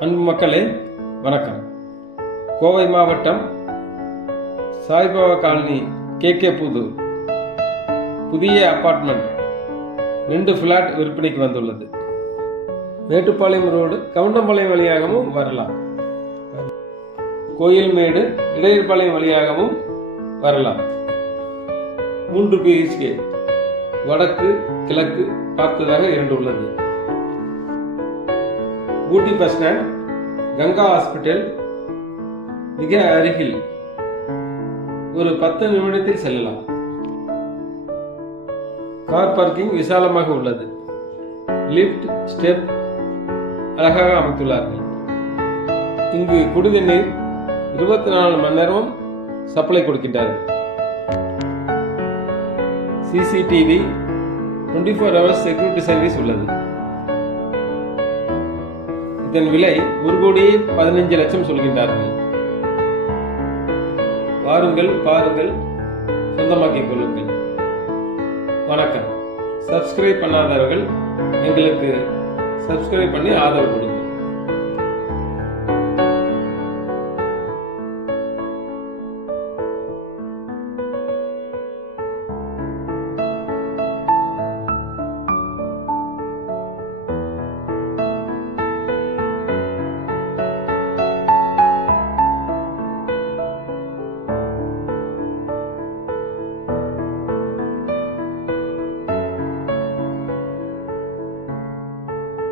அன்பு மக்களே வணக்கம். கோவை மாவட்டம் சாய்பாபா காலனி கே. கே. புது புதிய அப்பார்ட்மெண்ட் ரெண்டு ஃப்ளாட் விற்பனைக்கு வந்துள்ளது. மேட்டுப்பாளையம் ரோடு கவுண்டம்பாளையம் வழியாகவும் வரலாம். கோயில்மேடு இடையர்பாளையம் வழியாகவும் வரலாம். மூன்று பிஹெச்கே வடக்கு கிழக்கு பார்த்ததாக இரண்டு உள்ளது. Ooty bus stand Ganga hospital மிக அருகில். ஒரு பத்து நிமிடத்தில் செல்லலாம். கார் பார்க்கிங் விசாலமாக உள்ளது. லிஃப்ட் ஸ்டெப் அழகாக அமைத்துள்ளார்கள். இங்கு குடிநீர் இருபத்தி நாலு மணி நேரமும் சப்ளை கொடுக்கின்றார்கள். CCTV twenty four hours security service உள்ளது. இதன் விலை ஒரு கோடியே பதினைஞ்சு லட்சம் சொல்கின்றார்கள். வாருங்கள் பாருங்கள் சொந்தமாக்கிக் கொள்ளுங்கள். வணக்கம். சப்ஸ்கிரைப் பண்ணாதவர்கள் எங்களுக்கு சப்ஸ்கிரைப் பண்ணி ஆதரவு கொடுங்க